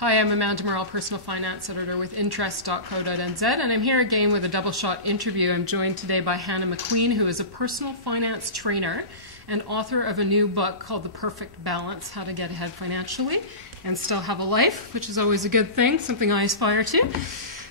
Hi, I'm Amanda Morrall, Personal Finance Editor with Interest.co.nz, and I'm here again with a double shot interview. I'm joined today by Hannah McQueen, who is a personal finance trainer and author of a new book called The Perfect Balance, How to Get Ahead Financially and Still Have a Life, which is always a good thing, something I aspire to.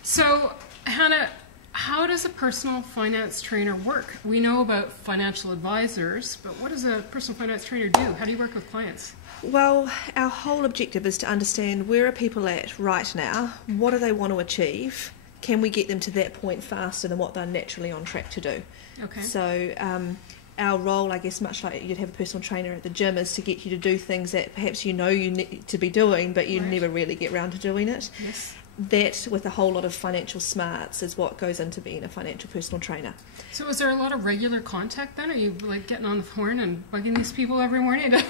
So, Hannah, how does a personal finance trainer work? We know about financial advisors, but what does a personal finance trainer do? How do you work with clients? Well, our whole objective is to understand where are people at right now, what do they want to achieve, can we get them to that point faster than what they're naturally on track to do. Okay. So our role, I guess, much like you'd have a personal trainer at the gym, is to get you to do things that perhaps you know you need to be doing, but you never really get around to doing it. Yes. That, with a whole lot of financial smarts, is what goes into being a financial personal trainer. So is there a lot of regular contact then? Are you like getting on the horn and bugging these people every morning to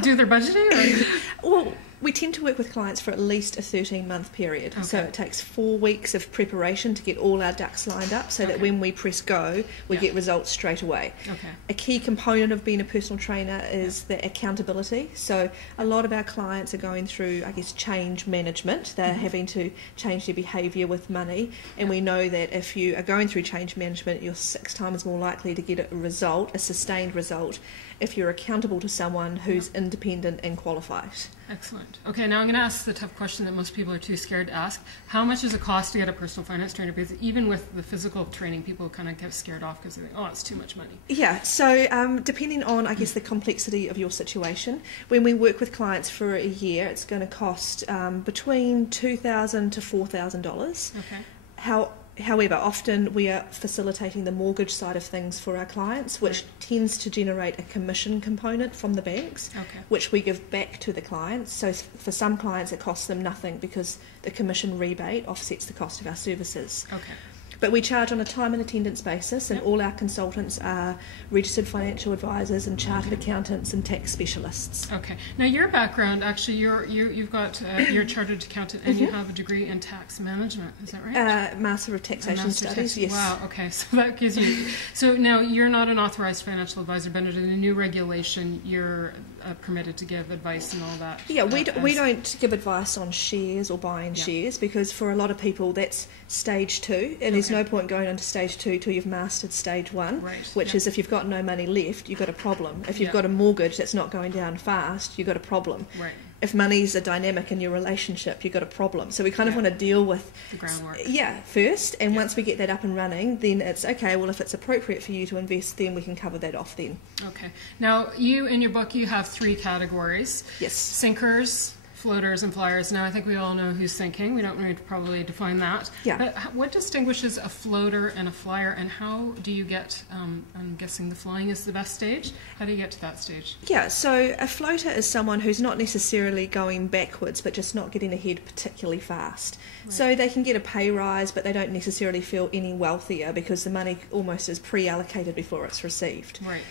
do their budgeting? Or? Well, we tend to work with clients for at least a 13-month period. Okay. So it takes 4 weeks of preparation to get all our ducks lined up so that when we press go, we get results straight away. Okay. A key component of being a personal trainer is the accountability. So a lot of our clients are going through, I guess, change management. They're having to change their behaviour with money, and we know that if you are going through change management, you're 6 times more likely to get a result, a sustained result, if you're accountable to someone who's independent and qualified. Excellent. Okay, now I'm going to ask the tough question that most people are too scared to ask. How much does it cost to get a personal finance trainer? Because even with the physical training, people kind of get scared off because they think, oh, it's too much money. Yeah, so depending on, I guess, the complexity of your situation, when we work with clients for a year, it's going to cost between $2,000 to $4,000. Okay. However, often we are facilitating the mortgage side of things for our clients, which tends to generate a commission component from the banks, which we give back to the clients. So for some clients it costs them nothing because the commission rebate offsets the cost of our services. Okay. But we charge on a time and attendance basis, and all our consultants are registered financial advisors and chartered accountants and tax specialists. Okay. Now your background, actually, you're a chartered accountant and you have a degree in tax management. Is that right? Master of Taxation Studies. Yes. Wow. Okay. So that gives you. So now you're not an authorized financial advisor, but under the new regulation, you're permitted to give advice and all that. Yeah, we don't give advice on shares or buying shares, because for a lot of people that's stage 2, and there's no point going on to stage 2 till you've mastered stage 1, which is if you've got no money left, you've got a problem. If you've got a mortgage that's not going down fast, you've got a problem. Right. If money's a dynamic in your relationship, you've got a problem. So we kind of want to deal with the groundwork. First, and once we get that up and running, then it's okay, well, if it's appropriate for you to invest, then we can cover that off then. Okay. Now, in your book, you have 3 categories. Yes. Sinkers, floaters, and flyers. Now, I think we all know who's sinking. We don't need to probably define that. Yeah. But what distinguishes a floater and a flyer, and how do you get, I'm guessing the flying is the best stage. How do you get to that stage? Yeah, so a floater is someone who's not necessarily going backwards, but just not getting ahead particularly fast. Right. So they can get a pay rise, but they don't necessarily feel any wealthier because the money almost is pre-allocated before it's received. Right.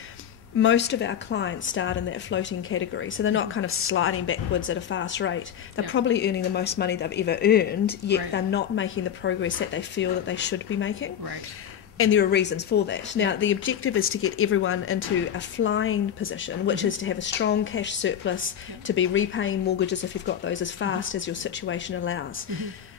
Most of our clients start in that floating category, so they're not kind of sliding backwards at a fast rate. They're probably earning the most money they've ever earned, yet they're not making the progress that they feel that they should be making. Right. And there are reasons for that. Now, the objective is to get everyone into a flying position, which is to have a strong cash surplus, to be repaying mortgages if you've got those as fast as your situation allows.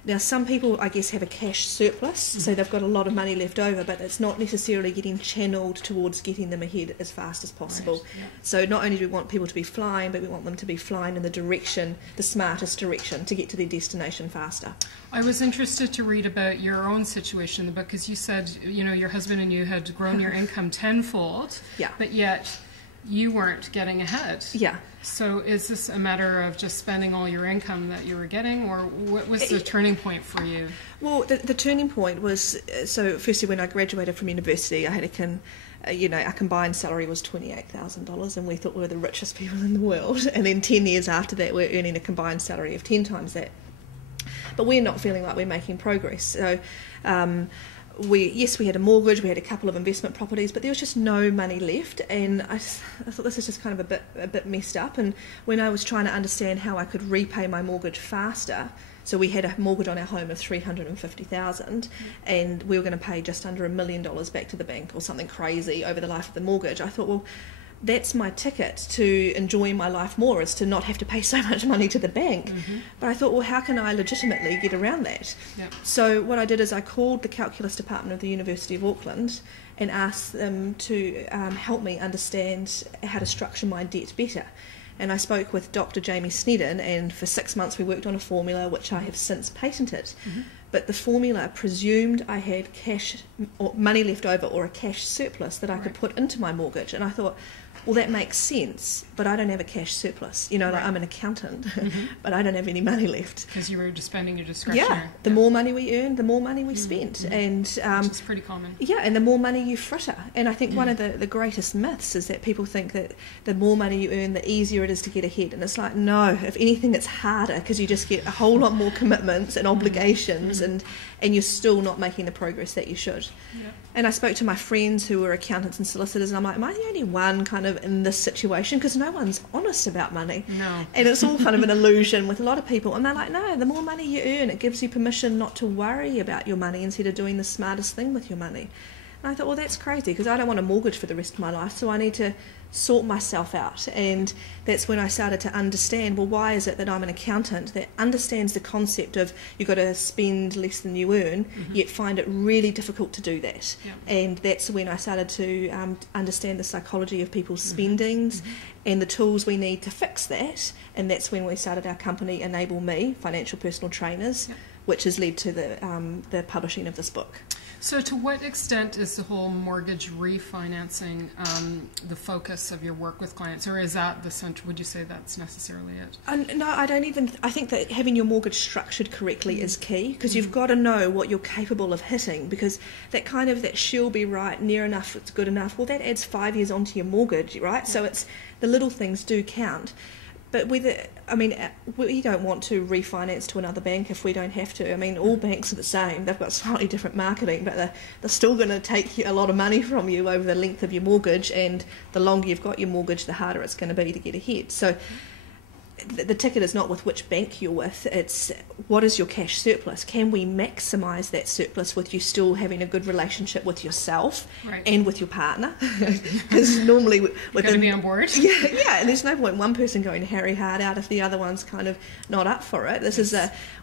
Now, some people, I guess, have a cash surplus, so they've got a lot of money left over, but it's not necessarily getting channeled towards getting them ahead as fast as possible. Right. Yeah. So not only do we want people to be flying, but we want them to be flying in the direction, the smartest direction, to get to their destination faster. I was interested to read about your own situation in the book, because you said, your husband and you had grown your income tenfold, but yet you weren't getting ahead. Yeah. So is this a matter of just spending all your income that you were getting, or what was the turning point for you? Well, the turning point was, so firstly when I graduated from university, I had our combined salary was $28,000, and we thought we were the richest people in the world. And then 10 years after that, we're earning a combined salary of 10 times that. But we're not feeling like we're making progress. So we had a mortgage, we had a couple of investment properties, but there was just no money left, and I thought this is just kind of a bit messed up. And when I was trying to understand how I could repay my mortgage faster, so we had a mortgage on our home of $350,000, and we were going to pay just under $1 million back to the bank or something crazy over the life of the mortgage. I thought, well, that's my ticket to enjoy my life more, is to not have to pay so much money to the bank. But I thought, well, how can I legitimately get around that? So what I did is I called the calculus department of the University of Auckland and asked them to help me understand how to structure my debt better. And I spoke with Dr. Jamie Sneddon, and for 6 months we worked on a formula which I have since patented. But the formula presumed I had cash or money left over, or a cash surplus that I could put into my mortgage. And I thought, well, that makes sense, but I don't have a cash surplus. You know, like I'm an accountant, but I don't have any money left. Because you were just spending your discretionary. Yeah, the more money we earn, the more money we spent. And which is pretty common. Yeah, and the more money you fritter. And I think one of the greatest myths is that people think that the more money you earn, the easier it is to get ahead. And it's like, no, if anything, it's harder, because you just get a whole lot more commitments and obligations, and you're still not making the progress that you should. And I spoke to my friends who were accountants and solicitors, and I'm like, am I the only one kind of in this situation? Because no one's honest about money. No. And it's all kind of an illusion with a lot of people. And they're like, no, the more money you earn, it gives you permission not to worry about your money instead of doing the smartest thing with your money. And I thought, well, that's crazy, because I don't want a mortgage for the rest of my life, so I need to sort myself out. And that's when I started to understand, well, why is it that I'm an accountant that understands the concept of you've got to spend less than you earn, yet find it really difficult to do that. And that's when I started to understand the psychology of people's spendings and the tools we need to fix that. And that's when we started our company, EnableMe, Financial Personal Trainers, which has led to the publishing of this book. So to what extent is the whole mortgage refinancing the focus of your work with clients, or is that the center? Would you say that's necessarily it? No, I don't even. I think that having your mortgage structured correctly is key, because you've got to know what you're capable of hitting, because that she'll be right, near enough, it's good enough, well, that adds 5 years onto your mortgage, right? So it's the little things do count. But we don't want to refinance to another bank if we don't have to. I mean, all banks are the same. They've got slightly different marketing, but they're still going to take a lot of money from you over the length of your mortgage, and the longer you've got your mortgage, the harder it's going to be to get ahead. So the ticket is not with which bank you're with, it's what is your cash surplus. Can we maximise that surplus with you still having a good relationship with yourself and with your partner? Because normally with got to be on board. Yeah, and there's no point one person going Harry hard out if the other one's kind of not up for it. This is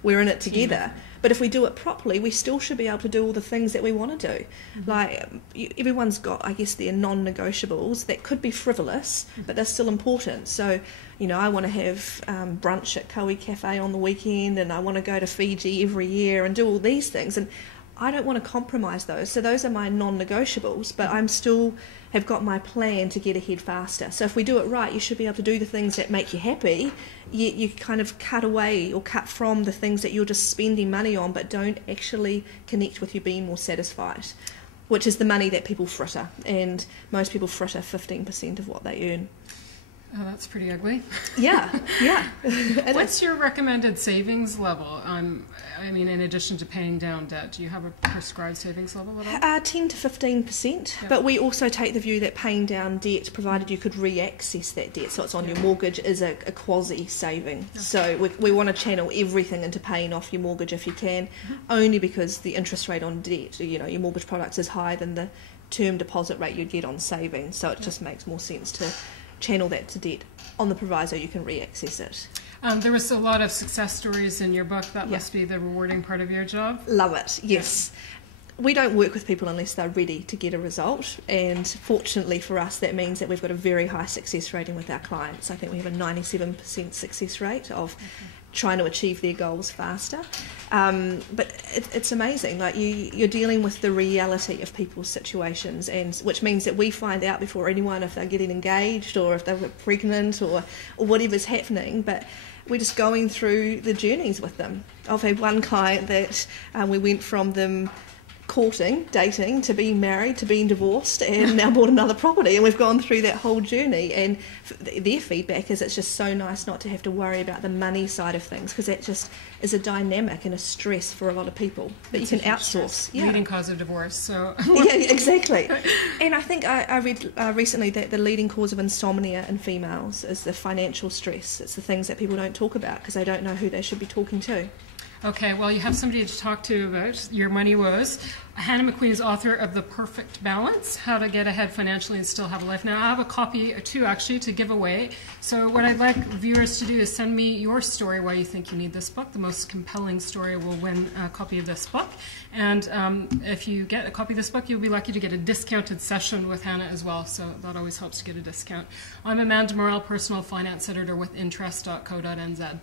we're in it together. But if we do it properly, we still should be able to do all the things that we want to do. Like, everyone's got, I guess, their non-negotiables that could be frivolous, but they're still important. So, you know, I want to have brunch at Koei Cafe on the weekend, and I want to go to Fiji every year and do all these things. And I don't want to compromise those. So those are my non-negotiables, but I'm still have got my plan to get ahead faster. So if we do it right, you should be able to do the things that make you happy, yet you kind of cut away or cut from the things that you're just spending money on but don't actually connect with you being more satisfied, which is the money that people fritter. And most people fritter 15% of what they earn. Oh, that's pretty ugly. Yeah. What's your recommended savings level? I mean, in addition to paying down debt, do you have a prescribed savings level at all? 10 to 15%, but we also take the view that paying down debt, provided you could re-access that debt, so it's on your mortgage, is a quasi-saving. So we want to channel everything into paying off your mortgage if you can, only because the interest rate on debt, you know, your mortgage products is higher than the term deposit rate you'd get on savings, so it just makes more sense to channel that to debt on the proviso you can re-access it. There was a lot of success stories in your book. That must be the rewarding part of your job. Love it, yes. We don't work with people unless they're ready to get a result, and fortunately for us that means that we've got a very high success rating with our clients. I think we have a 97% success rate of trying to achieve their goals faster. But it's amazing, like you're dealing with the reality of people's situations, and which means that we find out before anyone if they're getting engaged or if they're pregnant or whatever's happening, but we're just going through the journeys with them. I've had one client that we went from them courting, dating, to being married, to being divorced, and now bought another property, and we've gone through that whole journey, and their feedback is it's just so nice not to have to worry about the money side of things, because that just is a dynamic and a stress for a lot of people that you can outsource. Leading cause of divorce. So yeah, exactly. And I think I read recently that the leading cause of insomnia in females is the financial stress. It's the things that people don't talk about because they don't know who they should be talking to. Okay, well, you have somebody to talk to about your money woes. Hannah McQueen is author of The Perfect Balance, How to Get Ahead Financially and Still Have a Life. Now, I have a copy or two, actually, to give away. So what I'd like viewers to do is send me your story why you think you need this book. The most compelling story will win a copy of this book. And if you get a copy of this book, you'll be lucky to get a discounted session with Hannah as well. So that always helps to get a discount. I'm Amanda Morrall, Personal Finance Editor with Interest.co.nz.